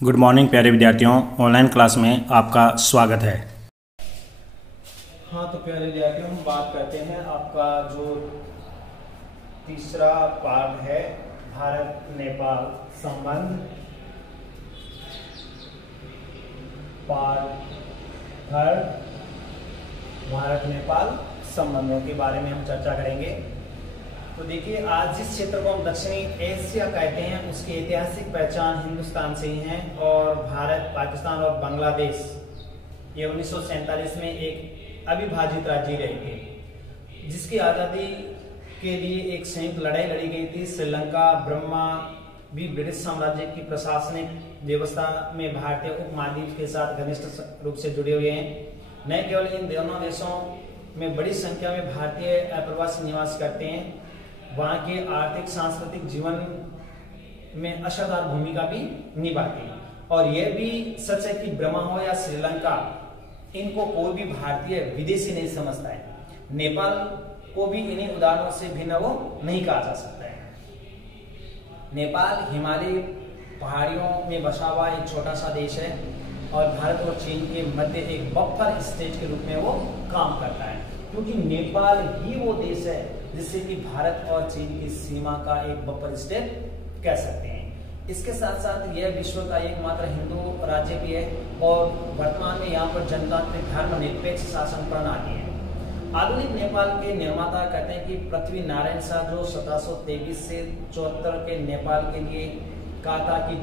Good morning प्यारे विद्यार्थियों, online class में आपका स्वागत है। हाँ तो प्यारे विद्यार्थियों, हम बात करते हैं आपका जो तीसरा पार्ट है भारत नेपाल संबंध। पार्ट थर्ड भारत नेपाल संबंधों के बारे में हम चर्चा करेंगे। तो देखिए, आज जिस क्षेत्र को हम दक्षिणी एशिया कहते हैं उसकी ऐतिहासिक पहचान हिंदुस्तान से ही है और भारत, पाकिस्तान और बांग्लादेश ये 1947 में एक अविभाजित राज्य रहे थे, जिसकी आज़ादी के लिए एक संयुक्त लड़ाई लड़ी गई थी। श्रीलंका, ब्रह्मा भी ब्रिटिश साम्राज्य की प्रशासनिक व्यवस्था में भारतीय उपमहाद्वीप के साथ घनिष्ठ रूप से जुड़े हुए हैं। न केवल इन दोनों देशों में बड़ी संख्या में भारतीय अप्रवासी निवास करते हैं, वहाँ के आर्थिक सांस्कृतिक जीवन में असरदार भूमिका भी निभाते हैं। और यह भी सच है कि ब्रह्मा हो या श्रीलंका, इनको कोई भी भारतीय विदेशी नहीं समझता है। नेपाल को भी इन्हीं उदाहरणों से भिन्न वो नहीं कहा जा सकता है। नेपाल हिमालयी पहाड़ियों में बसा हुआ एक छोटा सा देश है और भारत और चीन के मध्य एक बफर स्टेट के रूप में वो काम करता है, क्योंकि नेपाल ही वो देश है जिससे कि भारत और चीन की सीमा का एक बफर स्टेट कह सकते हैं। इसके साथ साथ यह विश्व का एकमात्र हिंदू राज्य भी है और वर्तमान में यहाँ पर जनतांत्रिक धर्मनिरपेक्ष शासन प्रणाली है। आधुनिक नेपाल के निर्माता कहते हैं कि पृथ्वी नारायण शाह, जो 1723 से 74 के नेपाल के लिए कहा था कि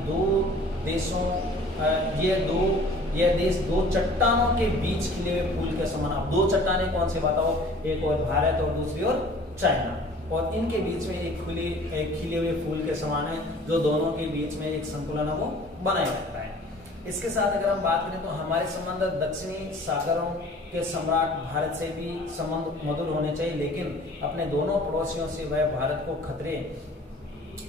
यह देश दो चट्टानों के बीच खिले हुए फूल के समान। अब दो चट्टानें कौन से बताओ? एक और भारत और दूसरी और चाइना, और इनके बीच में एक खिले हुए फूल के समान है, जो दोनों के बीच में एक संतुलन वो बनाया रहता है। इसके साथ अगर हम बात करें तो हमारे संबंध दक्षिणी सागरों के सम्राट भारत से भी संबंध मधुर होने चाहिए, लेकिन अपने दोनों पड़ोसियों से वह भारत को खतरे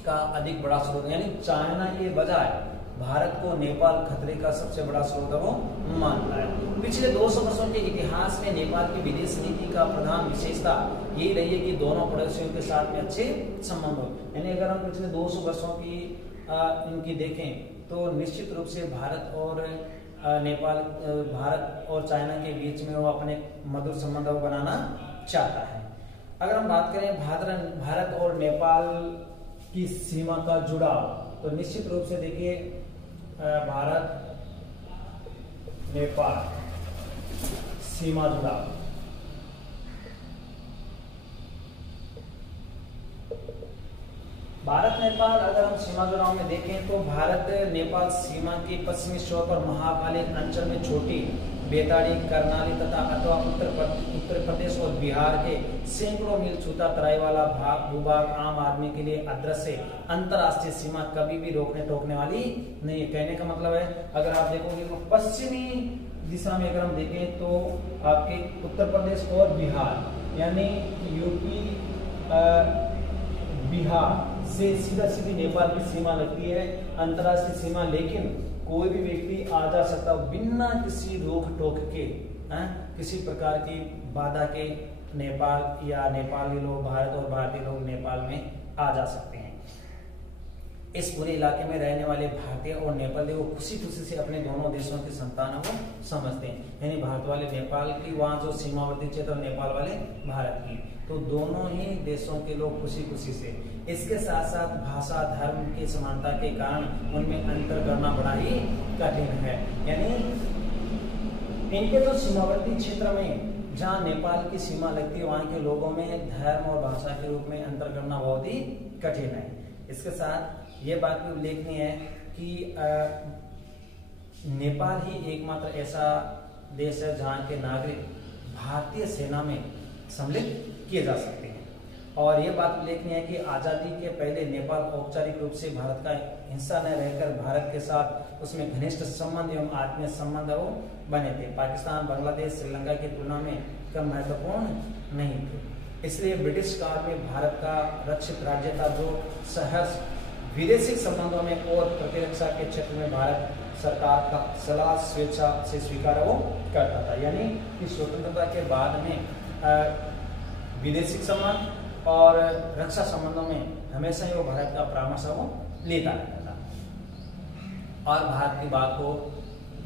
का अधिक बड़ा स्रोत, यानी चाइना के बजाय भारत को नेपाल खतरे का सबसे बड़ा स्रोत वो मानता है। पिछले 200 वर्षों के इतिहास में नेपाल की विदेश नीति का प्रधान विशेषता यही रही है कि दोनों पड़ोसियों के साथ में अच्छे संबंध हो। यानी अगर हम पिछले 200 वर्षों की इनकी देखें तो निश्चित रूप से भारत और नेपाल, भारत और चाइना के बीच में वो अपने मधुर संबंध बनाना चाहता है। अगर हम बात करें भारत और नेपाल की सीमा का जुड़ाव, तो निश्चित रूप से देखिए, भारत नेपाल सीमा जुड़ाव, भारत नेपाल अगर हम सीमा जुड़ाव में देखें तो भारत नेपाल सीमा के पश्चिमी छोर पर महाकाली अंचल में छोटी बेताड़ी, करनाली तथा अथवा उत्तर प्रदेश और बिहार के सैकड़ों मील छूता तराई वाला भूभाग आम आदमी के लिए अदृश्य अंतरराष्ट्रीय सीमा कभी भी रोकने टोकने वाली नहीं है। कहने का मतलब है, अगर आप देखोगे तो पश्चिमी दिशा में अगर हम देखें तो आपके उत्तर प्रदेश और बिहार, यानी यूपी बिहार से सीधा सीधी नेपाल की सीमा लगती है, अंतरराष्ट्रीय सीमा, लेकिन कोई भी व्यक्ति आ जा सकता है बिना किसी रोक टोक के, किसी प्रकार की बाधा के नेपाल, या नेपाली लोग भारत और भारतीय लोग नेपाल में आ जा सकते हैं। इस पूरे इलाके में रहने वाले भारतीय और नेपाली वो खुशी खुशी से अपने दोनों देशों की संतानों को समझते हैं, यानी भारत वाले नेपाल की वहाँ जो सीमावर्ती क्षेत्र, नेपाल वाले भारत की, तो दोनों ही देशों के लोग खुशी खुशी से। इसके साथ साथ भाषा, धर्म की समानता के कारण उनमें अंतर करना बड़ा ही कठिन है। यानी इनके तो सीमावर्ती क्षेत्र में जहाँ नेपाल की सीमा लगती है, वहाँ के लोगों में धर्म और भाषा के रूप में अंतर करना बहुत ही कठिन है। इसके साथ ये बात भी उल्लेखनीय है कि नेपाल ही एकमात्र ऐसा देश है जहाँ के नागरिक भारतीय सेना में सम्मिलित किए जा सकते हैं। और यह बात उल्लेखनीय है कि आज़ादी के पहले नेपाल औपचारिक रूप से भारत का हिस्सा न रहकर भारत के साथ उसमें घनिष्ठ संबंध एवं आत्मीय संबंध वो बने थे। पाकिस्तान, बांग्लादेश, श्रीलंका की तुलना में कम महत्वपूर्ण नहीं थे। इसलिए ब्रिटिश काल में भारत का रक्षित राज्य था, जो सहर्ष विदेशी संबंधों में और प्रतिरक्षा के क्षेत्र में भारत सरकार का सलाह स्वेच्छा से स्वीकार वो करता था। यानी कि स्वतंत्रता के बाद में विदेशी संबंध और रक्षा संबंधों में हमेशा ही वो भारत का परामर्श वो लेता रहता था। और भारत की बात को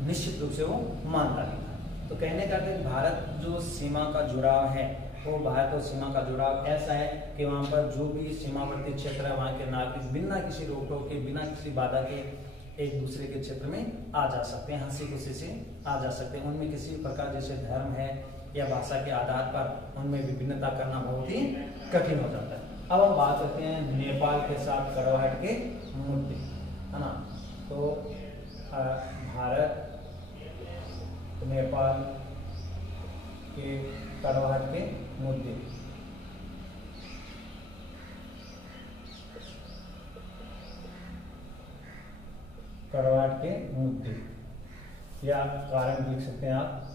निश्चित रूप से वो मानता नहीं था। तो कहने का अर्थ भारत जो सीमा का जुड़ाव है वो भारत और सीमा का जुड़ाव ऐसा है कि वहाँ पर जो भी सीमावर्ती क्षेत्र है वहाँ के नागरिक बिना किसी रोक टोक के, बिना किसी बाधा के एक दूसरे के क्षेत्र में आ जा सकते हैं, हंसी खुशी से आ जा सकते हैं। उनमें किसी प्रकार जैसे धर्म है या भाषा के आधार पर उनमें विभिन्नता करना बहुत ही कठिन हो जाता है। अब हम बात करते हैं नेपाल के साथ कड़वाहट के मुद्दे, है ना। तो भारत नेपाल के कड़वाहट के मुद्दे, कड़वाहट के मुद्दे या कारण लिख सकते हैं आप।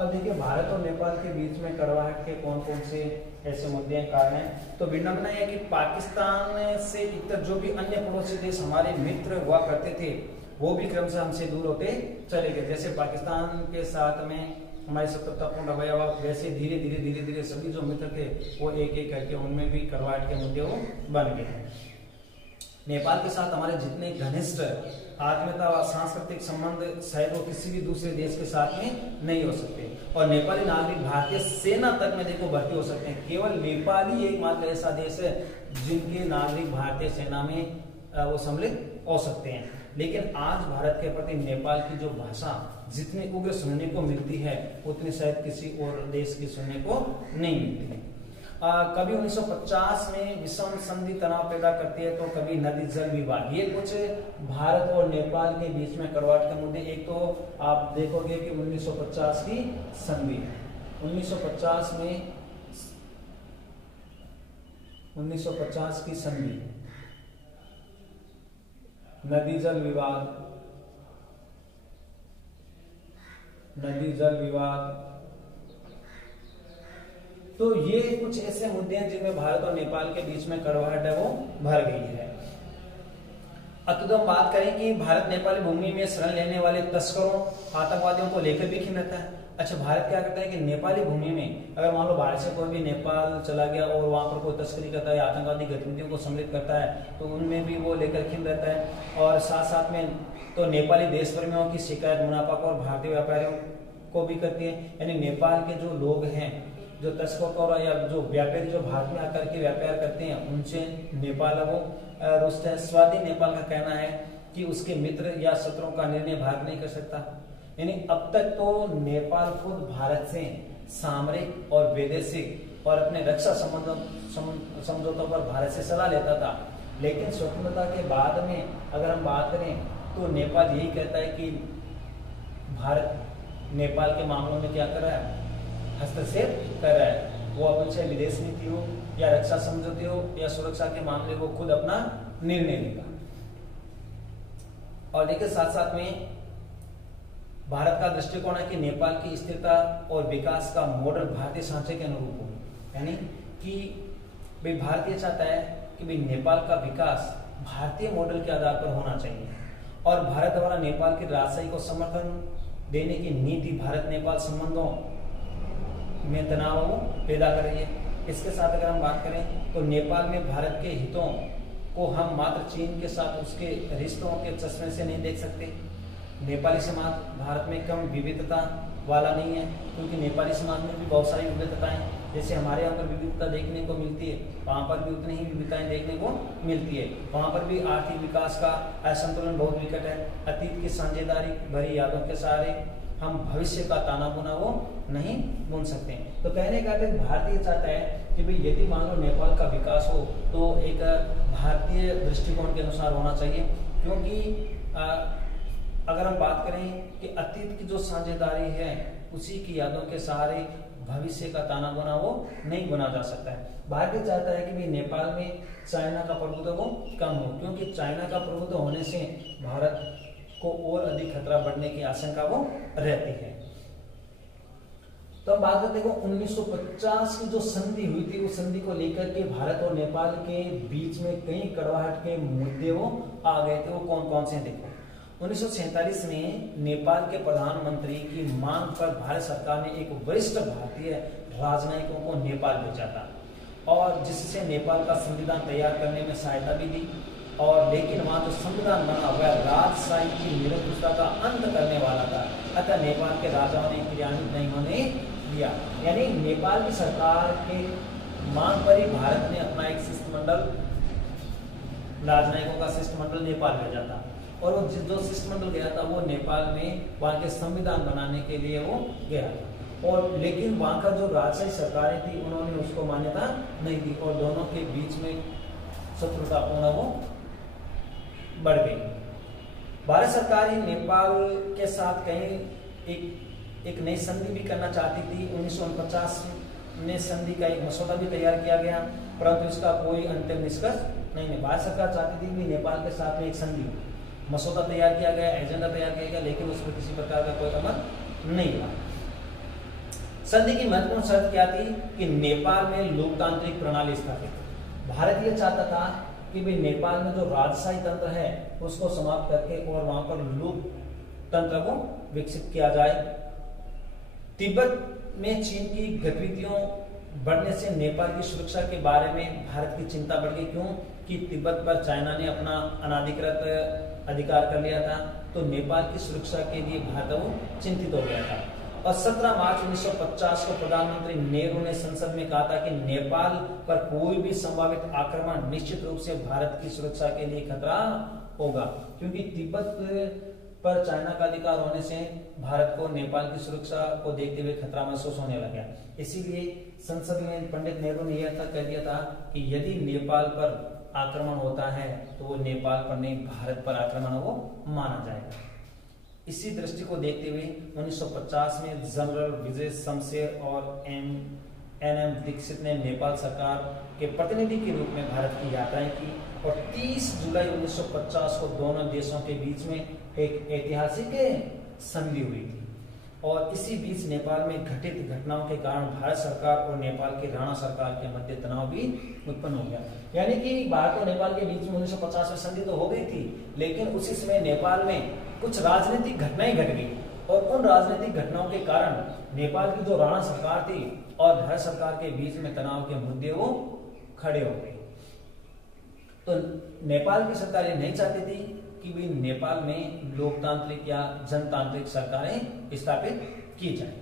अब देखिए भारत और नेपाल के बीच में कड़वाहट के कौन कौन से ऐसे मुद्दे हैं, कारण हैं। तो विडंबना है कि पाकिस्तान से इतर जो भी अन्य पड़ोसी देश हमारे मित्र हुआ करते थे वो भी क्रमशः हमसे दूर होते चले गए। जैसे पाकिस्तान के साथ में हमारे शत्रुतापूर्ण रवैया, वैसे धीरे धीरे धीरे धीरे सभी जो मित्र थे वो एक एक करके उनमें भी कड़वाहट के मुद्दे वो बन गए। नेपाल के साथ हमारे जितने घनिष्ठ आत्मीयता व सांस्कृतिक संबंध शायद वो किसी भी दूसरे देश के साथ में नहीं हो सकते। और नेपाली नागरिक भारतीय सेना तक में देखो भर्ती हो सकते हैं। केवल नेपाली एकमात्र ऐसा देश है जिनके नागरिक भारतीय सेना में वो सम्मिलित हो सकते हैं। लेकिन आज भारत के प्रति नेपाल की जो भाषा जितनी उग्र सुनने को मिलती है उतनी शायद किसी और देश की सुनने को नहीं मिलती है। कभी 1950 में विषम संधि तनाव पैदा करती है, तो कभी नदी जल विवाद। ये कुछ भारत और नेपाल के बीच में कड़वाहट के मुद्दे। एक तो आप देखोगे कि 1950 की संधि, 1950 में 1950 की संधि, नदी जल विवाद, नदी जल विवाद। तो ये कुछ ऐसे मुद्दे हैं जिनमें भारत और नेपाल के बीच में कड़वाहट है वो भर गई है। अब तो हम बात करें कि भारत नेपाली भूमि में शरण लेने वाले तस्करों, आतंकवादियों को लेकर भी खिन्न रहता है। अच्छा, भारत क्या करता है कि नेपाली भूमि में अगर मान लो भारत से कोई भी नेपाल चला गया और वहां पर कोई तस्करी करता है, आतंकवादी गतिविधियों को सम्मिलित करता है, तो उनमें भी वो लेकर खिन्न रहता है। और साथ साथ में तो नेपाली देश प्रेमियों की शिकायत मुनाफाखोर भारतीय व्यापारियों को भी करती है। यानी नेपाल के जो लोग हैं, जो तस्कर या जो व्यापारी जो भारत में आकर के व्यापार करते हैं, उनसे नेपाल वो रुष्ट है। स्वाधीन नेपाल का कहना है कि उसके मित्र या शत्रुओं का निर्णय भारत नहीं कर सकता। यानी अब तक तो नेपाल खुद भारत से सामरिक और वैदेशिक और अपने रक्षा समझौतों पर भारत से सलाह लेता था। लेकिन स्वतंत्रता के बाद में अगर हम बात करें तो नेपाल यही कहता है कि भारत नेपाल के मामलों में क्या कर रहा है, हस्तक्षेप कर रहा है। वो अपन से विदेश नीति हो या रक्षा समझौते हो या सुरक्षा के मामले को खुद अपना निर्णय लेगा। और देखिए साथ साथ में भारत का दृष्टिकोण है कि नेपाल की स्थिरता और विकास का मॉडल भारतीय सांचे के अनुरूप हो। यानी कि भाई भारतीय चाहता है कि भाई नेपाल का विकास भारतीय मॉडल के आधार पर होना चाहिए। और भारत द्वारा नेपाल की राजशाही को समर्थन देने की नीति भारत नेपाल संबंधों में तनाव पैदा कर रही है। इसके साथ अगर हम बात करें तो नेपाल में भारत के हितों को हम मात्र चीन के साथ उसके रिश्तों के चश्मे से नहीं देख सकते। नेपाली समाज भारत में कम विविधता वाला नहीं है, क्योंकि नेपाली समाज में भी बहुत सारी विविधताएं, जैसे हमारे यहाँ पर विविधता देखने को मिलती है, वहाँ पर भी उतनी ही विविधताएं देखने को मिलती है। वहाँ पर भी आर्थिक विकास का असंतुलन बहुत विकट है। अतीत की साझेदारी भरी यादों के सहारे हम भविष्य का ताना बुना वो नहीं बुन सकते। तो कहने का अर्थ भारतीय चाहता है कि भाई यदि मान लो नेपाल का विकास हो तो एक भारतीय दृष्टिकोण के अनुसार होना चाहिए। क्योंकि अगर हम बात करें कि अतीत की जो साझेदारी है उसी की यादों के सहारे भविष्य का ताना बुना वो नहीं बुना जा सकता है। भारतीय चाहता है कि भाई नेपाल में चाइना का प्रभुत्व वो कम हो, क्योंकि चाइना का प्रभुत्व होने से भारत को और अधिक खतरा बढ़ने की आशंका वो रहती है। तो हम बात करते हैं 1950 की जो संधि हुई थी, उस संधि को लेकर के भारत और नेपाल के बीच में कई कड़वाहट के मुद्दे वो आ गए थे। वो कौन कौन से देखो, 1947 में नेपाल के प्रधानमंत्री की मांग पर भारत सरकार ने एक वरिष्ठ भारतीय राजनयिकों को नेपाल भेजा था। और जिससे नेपाल का संविधान तैयार करने में सहायता भी दी। और लेकिन वहाँ जो संविधान बना हुआ राजशाही की निरंकुशता का अंत करने वाला था, अतः नेपाल के राजाओं ने क्रियान्वित नहीं होने दिया। यानी नेपाल की सरकार के मांग पर ही भारत ने अपना एक शिष्टमंडल, राजनयिकों का शिष्टमंडल नेपाल भेजा था। और वो जो शिष्टमंडल गया था वो नेपाल में वहाँ के संविधान बनाने के लिए वो गया था। और लेकिन वहाँ का जो राजशाही सरकारें थी उन्होंने उसको मान्यता नहीं दी और दोनों के बीच में शत्रुतापूर्ण वो बढ़ गई। भारत सरकार ही नेपाल के साथ कहीं एक नई संधि भी करना चाहती थी। 1949 में संधि का एक मसौदा भी तैयार किया गया, परंतु इसका कोई अंतिम निष्कर्ष नहीं। भारत सरकार चाहती थी कि नेपाल के साथ में एक संधि हो, मसौदा तैयार किया गया, एजेंडा तैयार किया गया, लेकिन उस पर किसी प्रकार का कोई अमल नहीं हुआ। संधि की महत्वपूर्ण शर्त क्या थी कि नेपाल में लोकतांत्रिक प्रणाली स्थापित। भारत ये चाहता था कि भाई नेपाल में जो राजशाही तंत्र है उसको समाप्त करके और वहां पर लोकतंत्र को विकसित किया जाए। तिब्बत में चीन की गतिविधियों बढ़ने से नेपाल की सुरक्षा के बारे में भारत की चिंता बढ़ गई। क्यों कि तिब्बत पर चाइना ने अपना अनाधिकृत अधिकार कर लिया था, तो नेपाल की सुरक्षा के लिए भारत वो चिंतित हो गया था। और 17 मार्च 1950 को प्रधानमंत्री नेहरू ने संसद में कहा था कि नेपाल पर कोई भी संभावित आक्रमण निश्चित रूप से भारत की सुरक्षा के लिए खतरा होगा, क्योंकि तिब्बत पर चाइना का अधिकार होने से भारत को नेपाल की सुरक्षा को देखते हुए खतरा महसूस होने लगा। इसीलिए संसद में पंडित नेहरू ने यह तक कह दिया था कि यदि नेपाल पर आक्रमण होता है तो वो नेपाल पर नहीं भारत पर आक्रमण वो माना जाएगा। इसी दृष्टि को देखते हुए 1950 में जनरल विजय शमशेर और एन.एम. दीक्षित ने नेपाल सरकार के प्रतिनिधि के रूप में भारत की यात्राएं की और 30 जुलाई 1950 को दोनों देशों के बीच में एक ऐतिहासिक संधि हुई थी। और इसी बीच नेपाल में घटित घटनाओं के कारण भारत सरकार और नेपाल की राणा सरकार के मध्य तनाव भी उत्पन्न हो गया। यानी कि भारत और नेपाल के बीच में 1950 में संधि तो हो गई थी, लेकिन उसी समय नेपाल में कुछ राजनीतिक घटनाएं घट गई और उन राजनीतिक घटनाओं के कारण नेपाल की जो राणा सरकार थी और भारत सरकार के बीच में तनाव के मुद्दे वो खड़े हो गए। तो नेपाल की सरकार ये नहीं चाहती थी कि भी नेपाल में लोकतांत्रिक या जनतांत्रिक सरकारें स्थापित की जाए।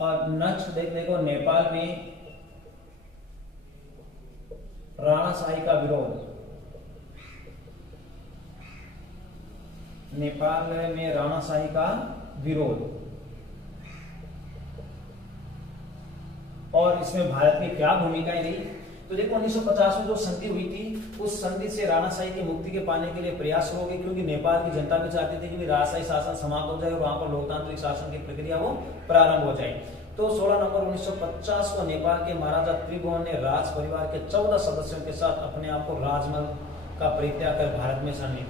और नेक्स्ट देखो नेपाल में राणाशाही का विरोध। नेपाल में राणाशाही का विरोध और इसमें भारत की क्या भूमिकाएं रही। तो देखो 1950 में जो संधि हुई थी उस संधि से राणाशाही की मुक्ति के पाने के लिए प्रयास हो गए, क्योंकि नेपाल की जनता भी चाहती थी कि राजशाही शासन समाप्त हो जाए और वहां पर लोकतांत्रिक शासन की प्रक्रिया वो प्रारंभ हो जाए। तो 16 नवंबर 1950 को नेपाल के महाराजा त्रिभुवन ने राज परिवार के 14 सदस्यों के साथ अपने आप को राजमहल का परित्याग कर भारत में शरण ली।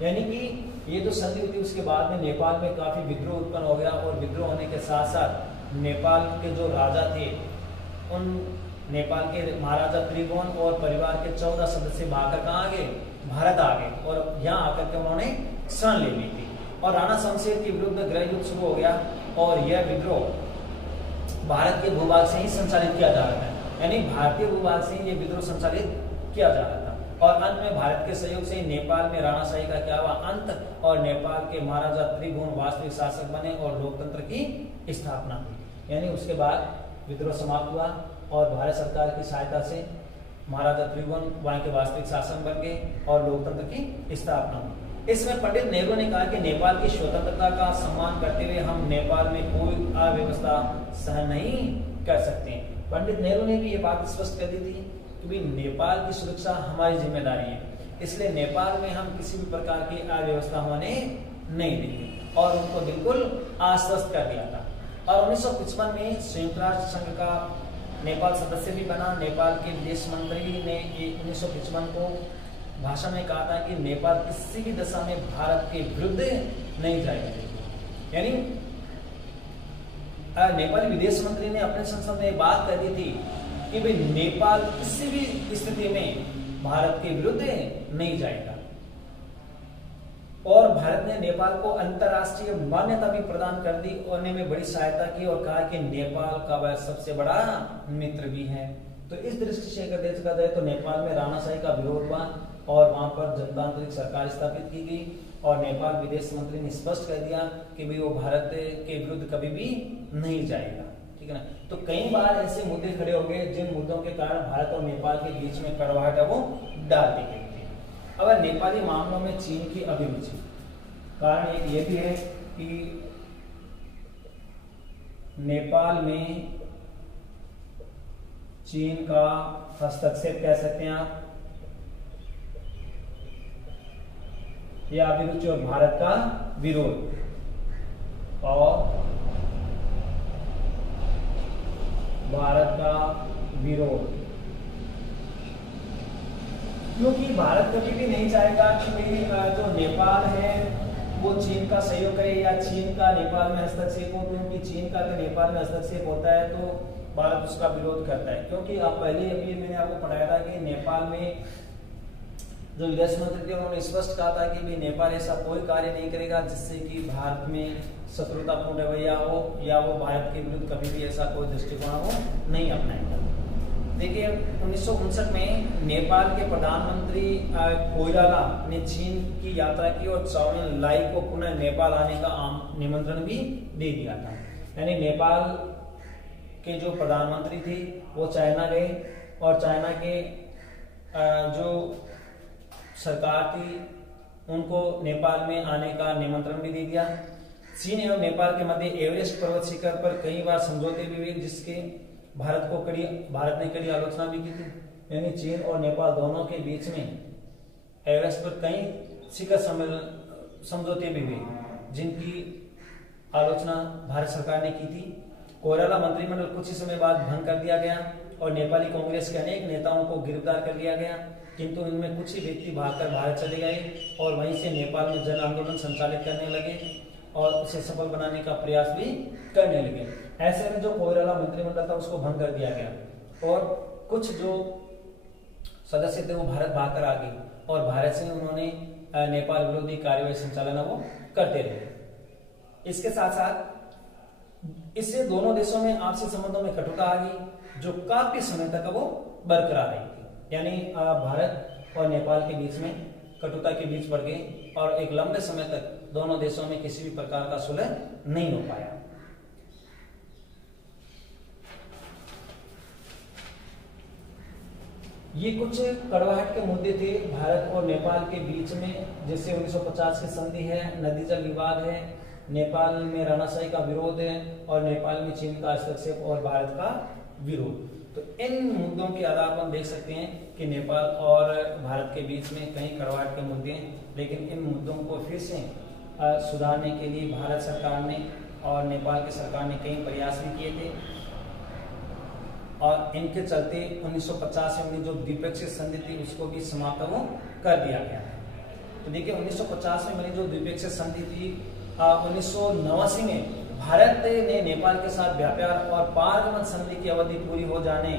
यानी कि ये जो संधि हुई थी उसके बाद में नेपाल में काफी विद्रोह उत्पन्न हो गया और विद्रोह होने के साथ साथ नेपाल के जो राजा थे उन नेपाल के महाराजा त्रिभुवन और परिवार के 14 सदस्य भागकर कहाँ आ गए, भारत आ गए और यहाँ आकर के उन्होंने शरण ले ली थी। और राणा शमशेर के विरुद्ध गृह युद्ध शुरू हो गया और यह विद्रोह भारत के भूभाग से ही संचालित किया जा रहा था, यानी भारतीय भूभाग से ही ये विद्रोह संचालित किया जा रहा था। और अंत में भारत के सहयोग से नेपाल में राणाशाही का क्या हुआ अंत और नेपाल के महाराजा त्रिभुवन वास्तविक शासक बने और लोकतंत्र की स्थापना हुई। यानी उसके बाद विद्रोह समाप्त हुआ और भारत सरकार की सहायता से महाराजा त्रिभुवन वहां के वास्तविक शासन बन गए और लोकतंत्र की स्थापना हुई। इसमें पंडित नेहरू ने कहा कि नेपाल की स्वतंत्रता का सम्मान करते हुए हम नेपाल में कोई अव्यवस्था सहन नहीं कर सकते। पंडित नेहरू ने भी ये बात स्पष्ट कर दी थी कि भी नेपाल की सुरक्षा हमारी जिम्मेदारी है, इसलिए नेपाल में हम किसी भी प्रकार की अव्यवस्था होने नहीं देंगे और उनको बिल्कुल आश्वस्त कर दिया था। और 1955 में संयुक्त राष्ट्र संघ का नेपाल सदस्य भी बना। नेपाल के विदेश मंत्री ने 1955 को भाषण में कहा था कि नेपाल किसी भी दशा में भारत के विरुद्ध नहीं जाएगा। यानी नेपाली विदेश मंत्री ने अपने संसद में बात कर दी थी कि भाई नेपाल किसी भी स्थिति में भारत के विरुद्ध नहीं जाएगा। और भारत ने नेपाल को अंतर्राष्ट्रीय मान्यता भी प्रदान कर दी और में बड़ी सहायता की और कहा कि नेपाल का वह सबसे बड़ा मित्र भी है। तो इस दृष्टि से अगर देखा जाए तो नेपाल में राणाशाही का विरोध हुआ और वहां पर जनतांत्रिक सरकार स्थापित की गई और नेपाल विदेश मंत्री ने स्पष्ट कर दिया कि भाई वो भारत के विरुद्ध कभी भी नहीं जाएगा, ठीक है ना। तो कई बार ऐसे मुद्दे खड़े हो गए जिन मुद्दों के कारण भारत और नेपाल के बीच में कड़वाहट है वो डाल दी गई थी। अब नेपाली मामलों में चीन की अभिरुचि, कारण एक ये भी है कि नेपाल में चीन का हस्तक्षेप कह सकते हैं आप, या अभिरुचि और भारत का विरोध और भारत का विरोध, क्योंकि भारत कभी भी नहीं चाहेगा कि जो नेपाल है वो चीन का सहयोग करे या चीन का नेपाल में हस्तक्षेप हो, क्योंकि चीन का अगर नेपाल में हस्तक्षेप होता है तो भारत उसका विरोध करता है। क्योंकि आप पहले अभी मैंने आपको पढ़ाया था कि नेपाल में जो विदेश मंत्री थे उन्होंने स्पष्ट कहा था कि भी नेपाल ऐसा कोई कार्य नहीं करेगा जिससे कि भारत में शत्रुतापूर्ण रवैया हो या वो भारत के विरुद्ध कभी भी ऐसा कोई दृष्टिकोण वो नहीं अपनाएगा। देखिए 1959 में नेपाल के प्रधानमंत्री कोइराला ने चीन की यात्रा की और चाउ एन लाई को पुनः नेपाल आने का निमंत्रण भी दे दिया था। यानी नेपाल के जो प्रधानमंत्री थे वो चाइना गए और चाइना के जो सरकार थी उनको नेपाल में आने का निमंत्रण भी दे दिया। चीन एवं नेपाल के मध्य एवरेस्ट पर्वत शिखर पर कई बार समझौते भी हुए जिसके भारत ने कड़ी आलोचना भी की थी। यानी चीन और नेपाल दोनों के बीच में एवरेस्ट पर कई शिखर समझौते भी हुए जिनकी आलोचना भारत सरकार ने की थी। कोइराला मंत्रिमंडल कुछ ही समय बाद भंग कर दिया गया और नेपाली कांग्रेस के अनेक नेताओं को गिरफ्तार कर लिया गया, किंतु इनमें कुछ ही व्यक्ति भागकर भारत चले गए और वहीं से नेपाल में जन आंदोलन संचालित करने लगे और उसे सफल बनाने का प्रयास भी करने लगे। ऐसे में जो कोइराला मंत्रिमंडल था उसको भंग कर दिया गया और कुछ जो सदस्य थे वो भारत भागकर आ गए और भारत से उन्होंने नेपाल विरोधी कार्यवाही संचालन वो करते रहे। इसके साथ साथ इससे दोनों देशों में आपसी संबंधों में कटुता आ गई जो काफी समय तक वो बरकरार रही थी। यानी भारत और नेपाल के बीच में कटुता के बीच पड़ गई और एक लंबे समय तक दोनों देशों में किसी भी प्रकार का सुलह नहीं हो पाया। ये कुछ कड़वाहट के मुद्दे थे भारत और नेपाल के बीच में, जैसे 1950 की संधि है, नदी जल विवाद है, नेपाल में राणाशाही का विरोध है और नेपाल में चीन का हस्तक्षेप और भारत का विरोध। तो इन मुद्दों के आधार पर हम देख सकते हैं कि नेपाल और भारत के बीच में कई कड़वाहट के मुद्दे हैं, लेकिन इन मुद्दों को फिर से सुधारने के लिए भारत सरकार ने और नेपाल की सरकार ने कई प्रयास भी किए थे और इनके चलते 1950 में जो द्विपक्षीय संधि थी उसको भी समाप्त वो कर दिया गया। तो देखिए 1950 में बनी जो द्विपक्षीय संधि थी 1989 में भारत ने नेपाल के साथ व्यापार और पारगमन संधि की अवधि पूरी हो जाने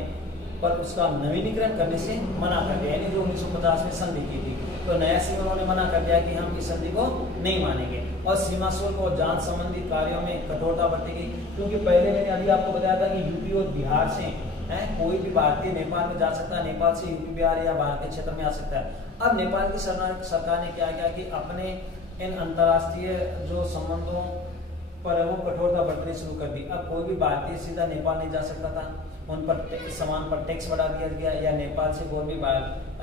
पर उसका नवीनीकरण करने से मना कर दिया। यानी जो 1950 में संधि की थी तो नया सीमा उन्होंने मना कर दिया कि हम इस संधि को नहीं मानेंगे और सीमा शुल्क और जांच संबंधी कार्यों में कठोरता बरती गई। क्योंकि पहले मैंने अभी आपको बताया था कि यूपी और बिहार से कोई भी भारतीय नेपाल में जा सकता है, नेपाल से यूपी बिहार या भारतीय क्षेत्र में आ सकता है। अब नेपाल की सरकार ने क्या किया कि अपने इन अंतर्राष्ट्रीय जो संबंधों पर वो कठोरता बरतनी शुरू कर दी। अब कोई भी भारतीय सीधा नेपाल नहीं जा सकता था, उन पर सामान पर टैक्स बढ़ा दिया गया या नेपाल से कोई भी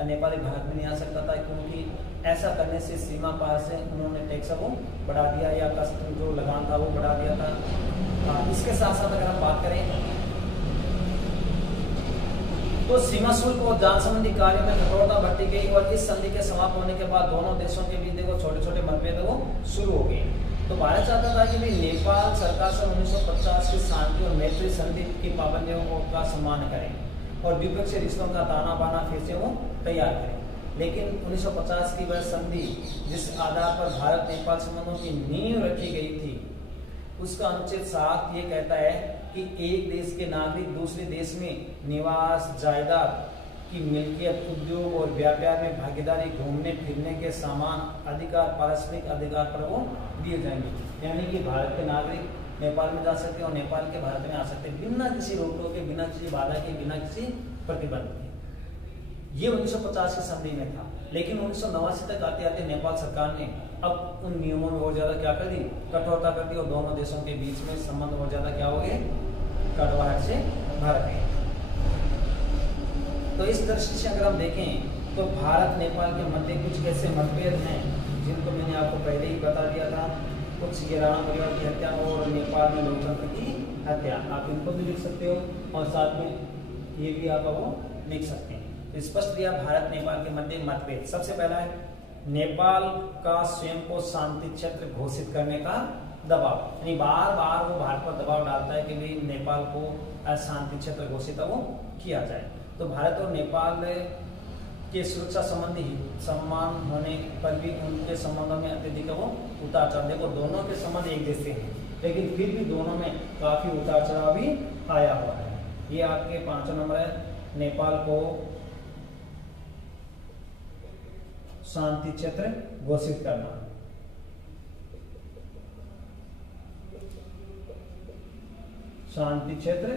नेपाली भारत में नहीं आ सकता था, क्योंकि ऐसा करने से सीमा पार से उन्होंने टैक्स वो बढ़ा दिया या कस्टम जो लगान था वो बढ़ा दिया था। इसके साथ साथ अगर हम बात करें तो सीमा शुल्क और जांच संबंधी कार्यों में कठोरता बढ़ती गई और इस संधि के समाप्त होने के बाद दोनों देशों के बीच देखो छोटे छोटे मतभेद वो शुरू हो गए। तो भारत चाहता था कि भी नेपाल सरकार सन 1950 की शांति और मैत्री संधि की पाबंदियों का सम्मान करें और द्विपक्षीय रिश्तों का ताना बाना फिर से वो तैयार करें। लेकिन 1950 की वह संधि जिस आधार पर भारत नेपाल संबंधों की नींव रखी गई थी उसका अनुच्छेद 7 ये कहता है कि एक देश के नागरिक दूसरे देश में निवास, जायदाद की मिल्कियत, उद्योग और व्यापार में भागीदारी, घूमने फिरने के सामान अधिकार, पारस्परिक अधिकार पर वो दिए जाएंगे। यानी कि भारत के नागरिक नेपाल में जा सकते हैं और नेपाल के भारत में आ सकते हैं बिना किसी रोक टोक के, बिना किसी बाधा के, बिना किसी प्रतिबंध के। ये 1950 की संधि में था, लेकिन 1989 तक आते आते नेपाल सरकार ने अब उन नियमों में और ज्यादा क्या कर दी, कठोरता कर दी और दोनों देशों के बीच में संबंध और ज्यादा क्या हो गए, कड़वाहट से भर गए। तो इस दृष्टि से अगर हम देखें तो भारत नेपाल के मध्य कुछ ऐसे मतभेद हैं जिनको मैंने आपको पहले ही बता दिया था। कुछ ये राणा परिवार की हत्या और नेपाल में लोकतंत्र की हत्या, आप इनको भी लिख सकते हो और साथ में ये भी आप वो लिख सकते हैं। स्पष्ट दिया भारत नेपाल के मध्य मतभेद। सबसे पहला है नेपाल का स्वयं को शांति क्षेत्र घोषित करने का दबाव, यानी बार बार वो भारत पर दबाव डालता है कि भाई नेपाल को शांति क्षेत्र घोषित वो किया जाए। तो भारत और नेपाल के सुरक्षा संबंधी सम्मान होने पर भी उनके संबंधों में अत्यधिक वो उतार चढ़ाव, देखो दोनों के संबंध एक जैसे हैं लेकिन फिर भी दोनों में काफी उतार चढ़ाव भी आया हुआ है। ये आपके 5वां नंबर है, नेपाल को शांति क्षेत्र घोषित करना। शांति क्षेत्र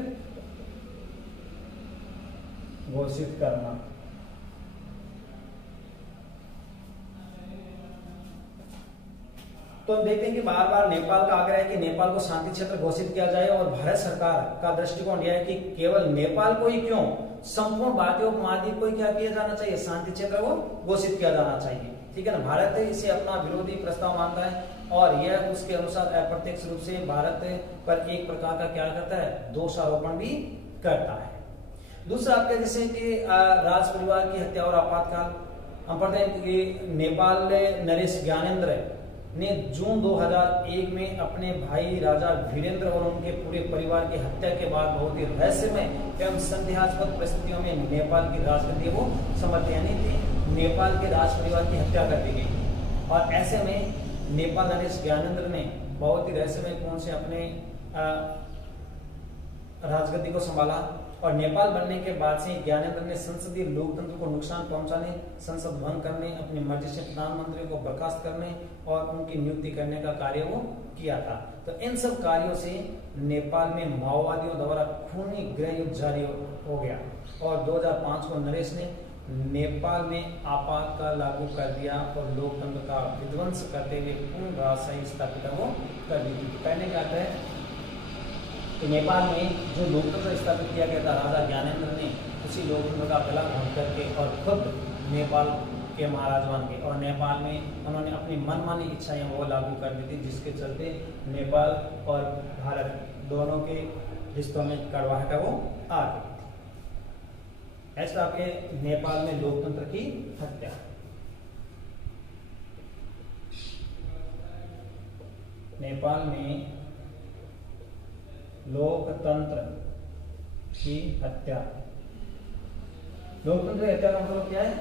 घोषित करना। तो हम देखते हैं कि बार बार नेपाल का आग्रह है कि नेपाल को शांति क्षेत्र घोषित किया जाए और भारत सरकार का दृष्टिकोण यह है कि केवल नेपाल को ही क्यों, संपूर्ण भारतीय उपमहाद्वीप को ही क्या किया जाना चाहिए, शांति क्षेत्र को घोषित किया जाना चाहिए। ठीक है ना। भारत इसे अपना विरोधी प्रस्ताव मानता है और यह उसके अनुसार अप्रत्यक्ष रूप से भारत पर एक प्रकार का क्या करता है, दोषारोपण भी करता है। दूसरा आपके जैसे कि राज परिवार की हत्या और आपातकाल, हम पढ़ते हैं कि नेपाल नरेश ज्ञानेन्द्र ने जून 2001 में अपने भाई राजा वीरेंद्र और उनके पूरे परिवार की हत्या के बाद बहुत ही रहस्यमय एवं संदेहास्पद परिस्थितियों में नेपाल की राजगद्दी वो समर्थी, यानी कि नेपाल के राज परिवार की हत्या कर दी गई। और ऐसे में नेपाल नरेश ज्ञानेन्द्र ने बहुत ही रहस्यमय कौन से अपने राजगद्दी को संभाला और नेपाल बनने के बाद से ज्ञानेन्द्र ने संसदीय लोकतंत्र को नुकसान पहुंचाने, संसद भंग करने, अपनी मर्जी से प्रधानमंत्री को बर्खास्त करने और उनकी नियुक्ति करने का कार्य वो किया था। तो इन सब कार्यों से नेपाल में माओवादियों द्वारा खूनी गृह युद्ध जारी हो गया और 2005 को नरेश ने नेपाल में आपातकाल लागू कर दिया और लोकतंत्र का विध्वंस करते हुए पूर्ण राजशाही स्थापित वो कर दी थी। पहले क्या है कि नेपाल में जो लोकतंत्र स्थापित किया गया था राजा ज्ञानेन्द्र ने उसी लोकतंत्र का गला घोंट करके और खुद नेपाल के महाराज बन गए और नेपाल में उन्होंने अपनी मनमानी इच्छाएं वो लागू कर दी थी, जिसके चलते नेपाल और भारत दोनों के रिश्तों में कड़वाहट वो आ गई थी। ऐसा आपके नेपाल में लोकतंत्र की हत्या। नेपाल में लोकतंत्र की हत्या। लोकतंत्र की हत्या का मतलब क्या है,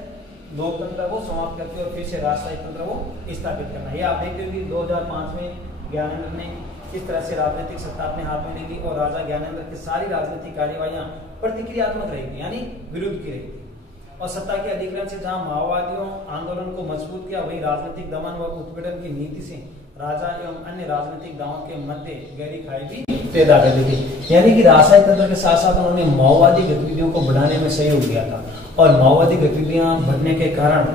लोकतंत्र को समाप्त करते और फिर से राजशाही तंत्र को स्थापित करना। ये आप देखते हो कि 2005 में ज्ञानेन्द्र ने किस तरह से राजनीतिक सत्ता अपने हाथ में ले ली और राजा ज्ञानेन्द्र की सारी राजनीतिक कार्यवाहियां प्रतिक्रियात्मक रहेगी, यानी विरुद्ध की रहेगी। और सत्ता के अधिग्रहण से जहां माओवादियों आंदोलन को मजबूत किया, वही राजनीतिक दमन व उत्पीड़न की नीति से राजा एवं अन्य राजनीतिक दावों के मध्य गहरी खाई भी पैदा कर दी थी। यानी कि राजशाही तंत्र के साथ साथ उन्होंने माओवादी गतिविधियों को बढ़ाने में सहयोग दिया था और माओवादी गतिविधियां बढ़ने के कारण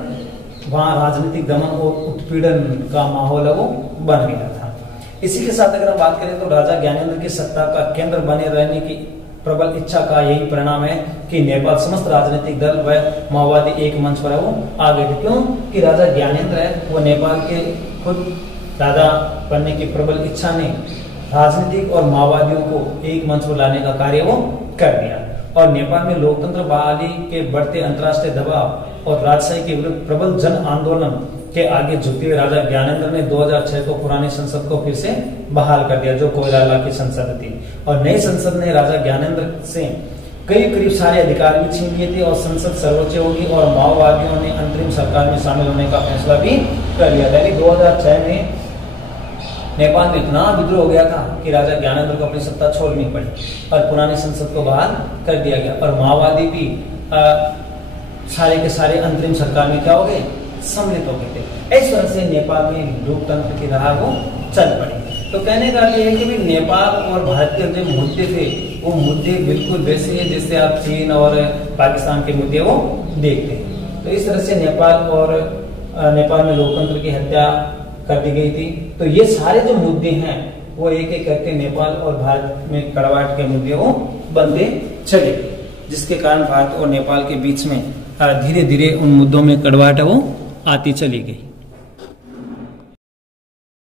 वहां राजनीतिक दमन और उत्पीड़न का माहौल वो बन गया था। इसी के साथ अगर हम बात करें तो राजा ज्ञानेन्द्र की सत्ता का केंद्र बने रहने की प्रबल इच्छा का यही परिणाम है कि नेपाल समस्त राजनीतिक दल व माओवादी एक मंच पर वो आ गए थे। क्यों कि राजा ज्ञानेन्द्र है वो नेपाल के खुद राजा बनने की प्रबल इच्छा ने राजनीतिक और माओवादियों को एक मंच पर लाने का कार्य वो कर दिया और नेपाल में लोकतंत्र बहाली के बढ़ते अंतर्राष्ट्रीय दबाव और राजशाही के विरुद्ध प्रबल जन आंदोलन के आगे झुकते हुए राजा ज्ञानेन्द्र ने 2006 को पुरानी संसद को फिर से बहाल कर दिया, जो कोइराला की संसद थी। और नई संसद ने राजा ज्ञानेन्द्र से करीब सारे अधिकार भी छीन लिए थे और संसद सर्वोच्च होगी और माओवादियों ने अंतरिम सरकार में शामिल होने का फैसला भी कर लिया था। 2006 में नेपाल में इतना विद्रोह हो गया था कि राजा ज्ञानेन्द्र को अपनी सत्ता छोड़नी पड़ी और पुरानी संसद को बहाल कर दिया गया और माओवादी भी सारे के सारे अंतरिम सरकार में क्या हो गए, सम्मिलित हो गए थे। इस तरह से नेपाल में लोकतंत्र की राह वो चल पड़ी। तो कहने का ये है कि नेपाल और भारत के जो मुद्दे थे वो मुद्दे बिल्कुल वैसे हैं जैसे आप चीन और पाकिस्तान के मुद्दे वो देखते हैं। तो इस तरह से नेपाल में लोकतंत्र की हत्या कर दी गई थी। तो ये सारे जो मुद्दे हैं वो एक एक करके नेपाल और भारत में कड़वाहट के मुद्दे वो बनते चले गए, जिसके कारण भारत और नेपाल के बीच में धीरे धीरे उन मुद्दों में कड़वाहट वो आती चली गई।